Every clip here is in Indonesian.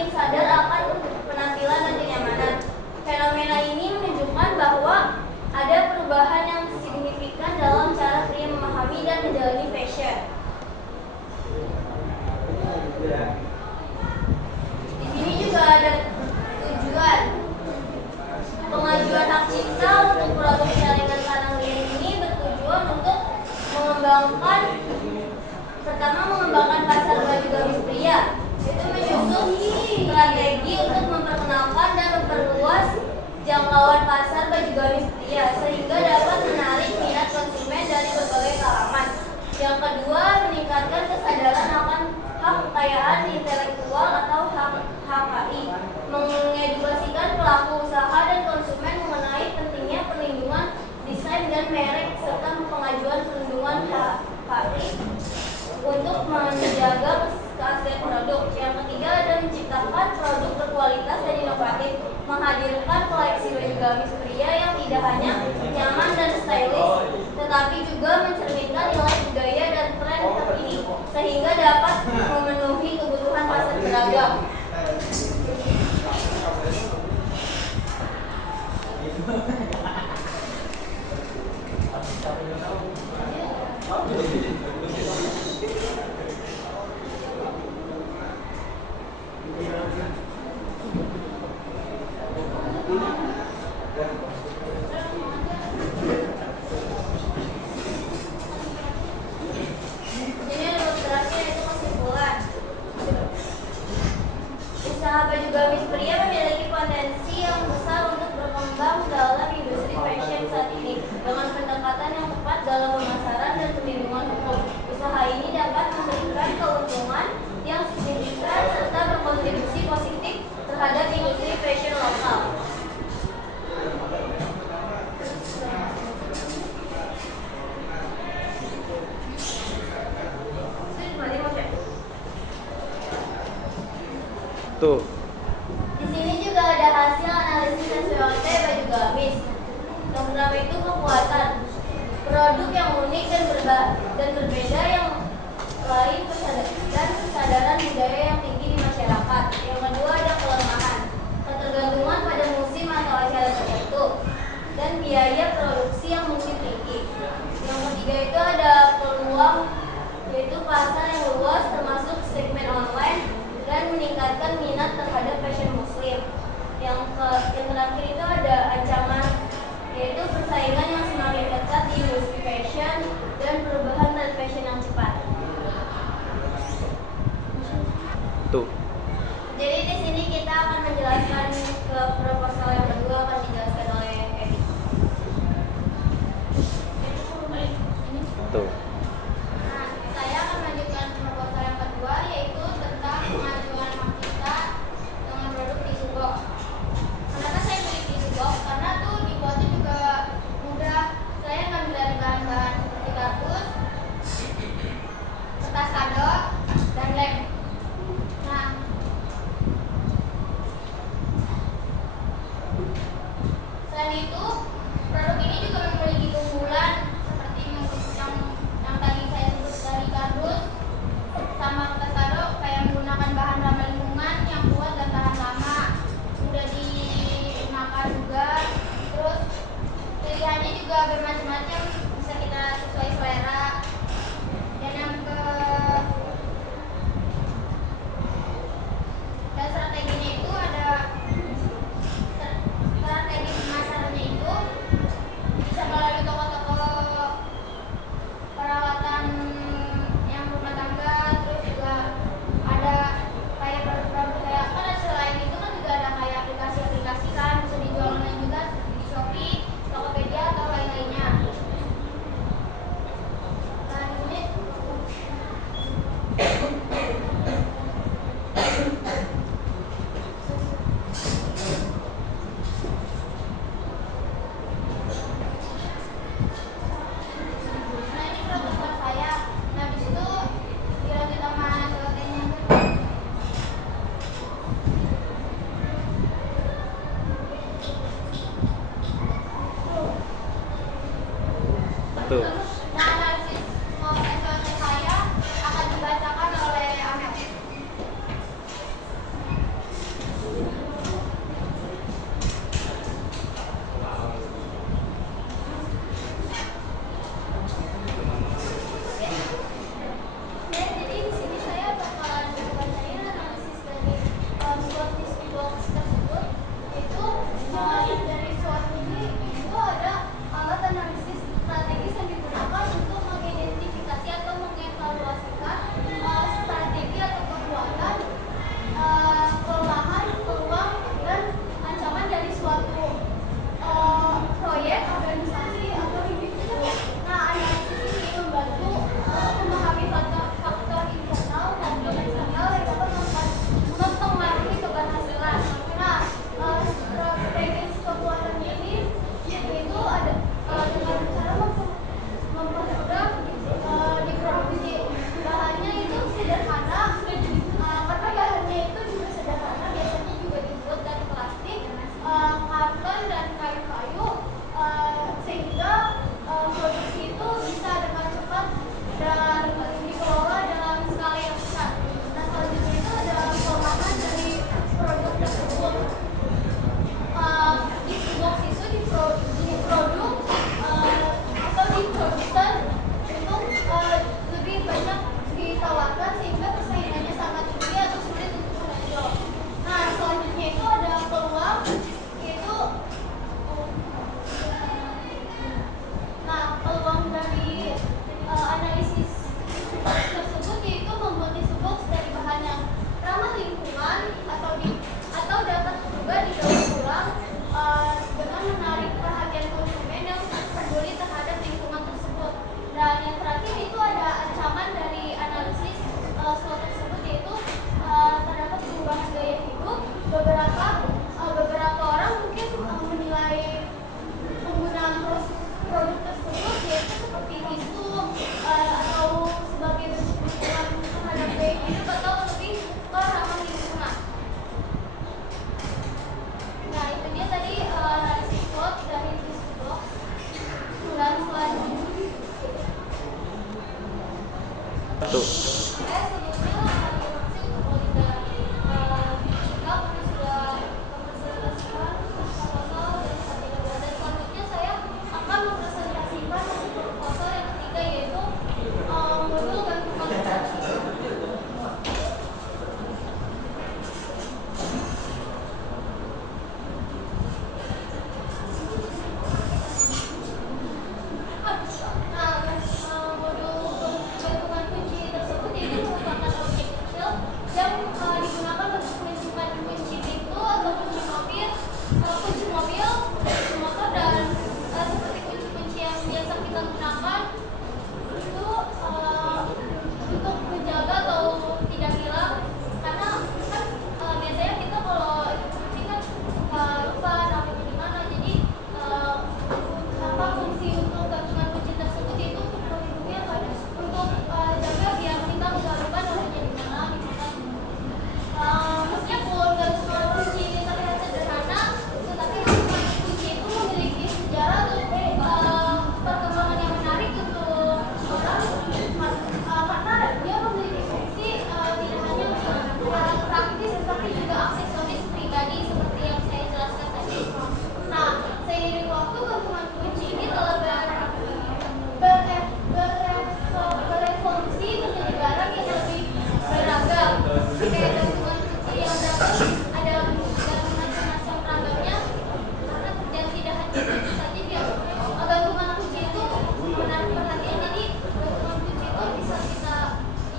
semakin sadar akan penampilan dan kenyamanan. Fenomena ini menunjukkan bahwa ada perubahan yang signifikan dalam cara pria memahami dan menjalani fashion. Di sini juga ada tujuan. Pengajuan hak cipta untuk produk jaringan Kanang Lian ini bertujuan untuk mengembangkan pasar baju gamis pria. Itu menyusun strategi untuk memperkenalkan dan memperluas jangkauan pasar baju gamis pria sehingga dapat menarik minat konsumen dari berbagai kalangan. Yang kedua, meningkatkan kesadaran akan hak kekayaan intelektual atau HKI, mengedukasikan pelaku usaha dan konsumen mengenai pentingnya perlindungan desain dan merek serta pengajuan perlindungan HKI untuk menjaga keaslian produk. Yang ketiga ada menciptakan produk berkualitas dan inovatif, menghadirkan koleksi baju gamis pria yang tidak hanya nyaman dan stylish, tetapi juga mencerminkan nilai budaya dan tren terkini, sehingga dapat memenuhi kebutuhan pasar beragam. Usaha baju gamis pria memiliki potensi yang besar untuk berkembang dalam industri fashion saat ini dengan pendekatan yang tepat dalam pemasaran dan perlindungan hukum. Usaha ini dapat memberikan keuntungan yang signifikan serta berkontribusi positif terhadap industri fashion lokal. Tuh. Di sini juga ada hasil analisis SWOT baju gamis. Yang pertama itu kekuatan. Produk yang unik dan berbeda yang lain dan kesadaran budaya yang tinggi di masyarakat. Yang kedua ada kelemahan. Ketergantungan pada musim atau acara tertentu dan biaya produksi yang mungkin tinggi. Yang ketiga itu ada peluang, yaitu pasar yang luas termasuk segmen online dan meningkatkan minat terhadap fashion muslim. Yang terakhir itu ada ancaman, yaitu persaingan yang semakin ketat di industri fashion dan perubahan tren fashion yang cepat. Tuh. Jadi di sini kita akan menjelaskan ke proposal yang kedua akan dijelaskan oleh Edi. Tuh. Tuh. Saya sebelumnya animasi untuk Olinda Sikap sudah mempresentasikan proposal dan strategi, dan selanjutnya saya akan mempresentasikan proposal yang ketiga, yaitu modul gantungan kunci. Modul gantungan kunci tersebut ini merupakan objek kecil yang digunakan untuk menyimpan kunci pintu atau kunci mobil, kunci motor, dan seperti kunci-kunci yang biasa kita gunakan itu untuk menjaga atau tidak hilang, karena kan biasanya kita kalau kunci kan suka lupa naruhnya di mana. Jadi fungsi untuk gantungan kunci tersebut itu untuk melindungi untuk jaga biar kita nggak lupa naruhnya di mana. Meskipun gantungan kunci terlihat sederhana, tetapi gantungan kunci itu memiliki sejarah atau perkembangan yang menarik untuk orang, karena dia memiliki fungsi tidak hanya praktis tetapi juga aksesoris pribadi seperti yang saya jelaskan tadi. Nah, seiring waktu gantungan kunci ini telah berevolusi menjadi barang yang lebih beragam. Kayak gantungan kunci yang dapat ada gantungan semacam ragamnya, karena dan tidak hanya itu saja dia gantungan kunci itu menarik perhatian. Jadi gantungan kunci itu bisa kita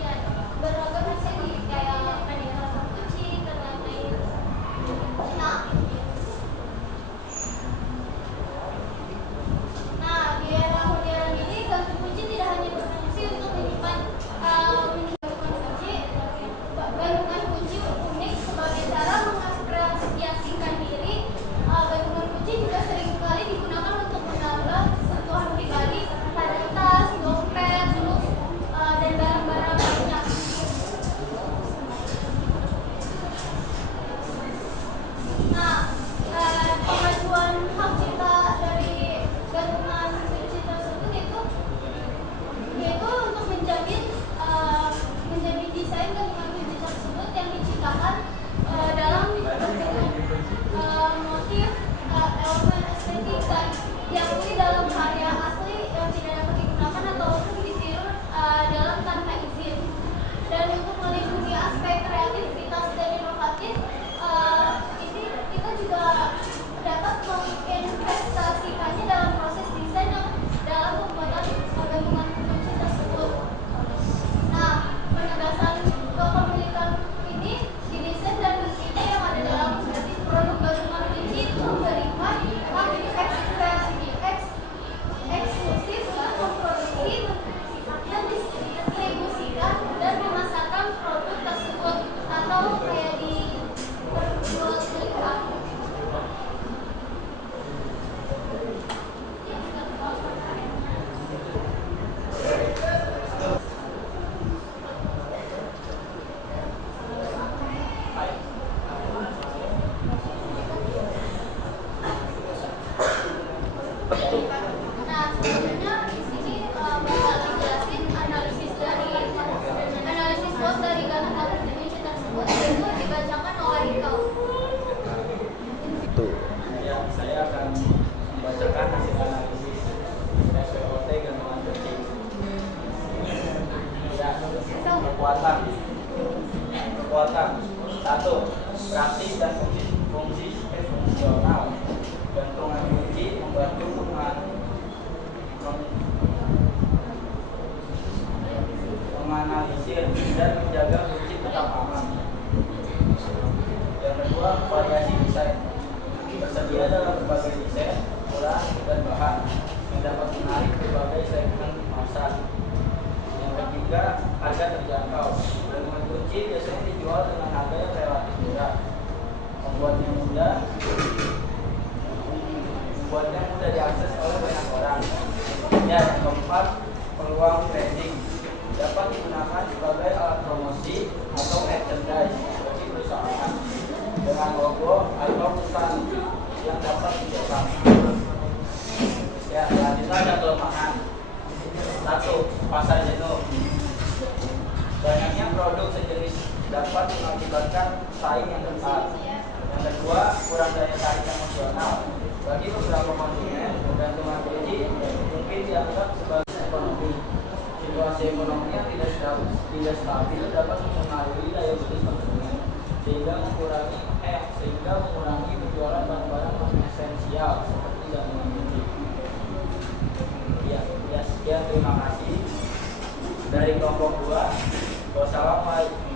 ya beragam misalnya kayak aneka ragam kunci dan lain-lain. Nah, di era modern ini gantung kunci tidak hanya berfungsi untuk menyimpan gantungan kunci unik sebagai cara mengapresiasikan diri. Gantungan kunci juga seringkali digunakan untuk menambah sentuhan pribadi pada tas, dompet, dan barang-barang lainnya. Nah, pengajuan hak cipta dari gantungan kunci tersebut yaitu untuk menjamin desain gantungan kunci tersebut yang diciptakan dalam motif elemen estetik dan diakui dalam karya asli yang tidak dapat digunakan ataupun ditiru dalam tanpa izin. Dan untuk melindungi aspek kreativitas dan inovatif, ini kita juga dapat menginvestasikannya dalam proses desain dalam pembuatan gantungan kunci tersebut. Nah, penegasan kepemilikan ini didesain dan ide yang ada dalam produk gantungan kunci itu memberikan hak eksklusif memproduksi, mendistribusikan, dan memasarkan produk tersebut atau kayak diperjualbelikan. Nah, sebenarnya di sini bakal dijelasin analisis bos dari gantungan kunci tersebut, yaitu dibacakan oleh Ika. Tuh. Ya, saya akan membacakan hasil analisis SWOT gantungan kunci. Ya, kekuatan. Satu, praktis dan fungsional. Gantungan kunci membantu menganalisir dan menjaga kunci tetap aman. Yang kedua, variasi desain. Tersedia dalam berbagai desain, ukuran, dan bahan yang dapat menarik berbagai segmen pasar. Yang ketiga, harga terjangkau. Gantungan kunci biasanya dijual dengan harga yang relatif murah, membuatnya mudah diakses oleh banyak orang. Yang keempat, peluang branding dapat digunakan sebagai alat promosi atau merchandise bagi perusahaan dengan logo atau pesan yang dapat dicetak. Ya, selanjutnya ada kelemahan. Satu, pasar jenuh. Banyaknya produk sejenis dapat mengakibatkan saing yang ketat. Yang kedua, kurang daya tarik emosional. Bagi beberapa konsumen, kegantungan kredit mungkin dianggap sebagai ekonomi. Situasi ekonomi yang tidak stabil dapat mempengaruhi daya beli konsumen, sehingga mengurangi penjualan barang-barang non esensial seperti dagangan kredit. Ya, sekian, terima kasih dari kelompok 2. Wassalamualaikum